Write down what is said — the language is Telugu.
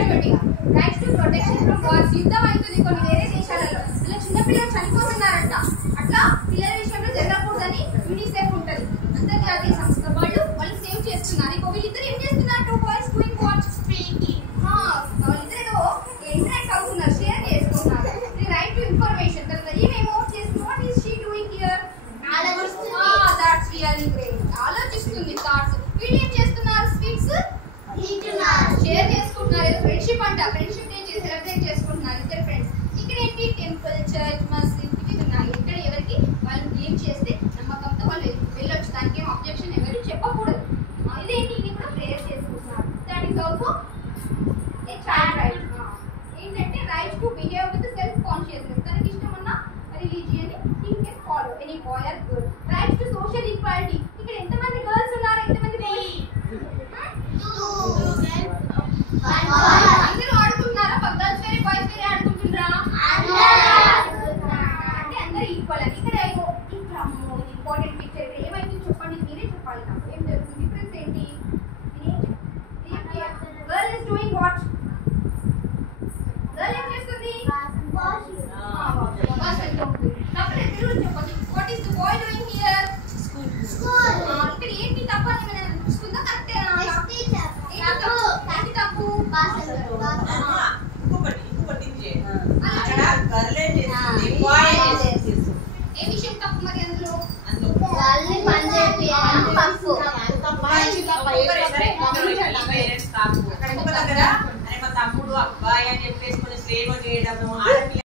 చూడండి rights to protection from wars యుద్ధం అవుతుంది కొన్ని వేరే దేశాలలో ఇలా చిన్న పిల్లలు చనిపోతున్నారంట అట్లా పిల్లల విషయంలో జరగకూడదని యూనిసెఫ్ ఉంటుంది అంతర్జాతీయ సంస్థ వాళ్ళు సేవ్ చేస్తున్నారు ఇంకో వీళ్ళిద్దరు ఏం చేస్తున్నారు two boys doing what speaking వాళ్ళిద్దరు ఇంటరాక్ట్ అవుతున్నారు షేర్ చేసుకుంటున్నారు రైట్ టు ఇన్ఫర్మేషన్ తర్వాత ఏమేమో చేస్తున్నారు what is she doing here that's really great ఆలోచిస్తుంది థాట్స్ వీళ్ళు ఏం చేస్తున్నారు స్పీక్స్ షేర్ చేసుకుంటున్నారు ఏదో ఫ్రెండ్షిప్ అంట ఫ్రెండ్షిప్ డే సెలబ్రేట్ చేసుకుంటున్నారు ఇద్దరు ఫ్రెండ్స్ ఇక్కడ ఏంటి టెంపుల్ చర్చ్ మస్జిద్ ఇవి ఉన్నాయి ఇక్కడ ఎవరికి వాళ్ళు ఏం చేస్తే నమ్మకంతో వాళ్ళు వెళ్ళొచ్చు దానికి ఏం అబ్జెక్షన్ ఎవరు చెప్పకూడదు ఇదేంటి ఇది కూడా ప్రేయర్ చేసుకుంటున్నారు that is also a child right ఏంటంటే right to behave with self consciousness తనకి ఇష్టం ఉన్న religion he can follow any boy or girl right to social equality ఇక్కడ ఎంతమంది గర్ల్స్ ఉన్నారు ఎంతమంది బాయ్స్ అందరూ ఆడుకుంటున్నారా గర్ల్స్ వేరే బాయ్స్ వేరే ఆడుకుంటున్నారా అంటే అందరూ ఈక్వల్ అని ఇక్కడ ఇంపార్టెంట్ పిక్చర్ ఏమైతే చెప్పండి మీరే చెప్పాలి నాకు ఏం జరుగుతుంది డిఫరెన్స్ ఏంటి girl is doing what girl ఏం చేస్తుంది what is the boy doing here ఇక్కడ ఏంటి తప్పు అని మనం అనిపిస్తుందా కరెక్టేనా తప్పు ఏ విషయం తప్పు మరి అందులో తమ్ముడు అబ్బాయి అని చెప్పేసి సేవ చేయడము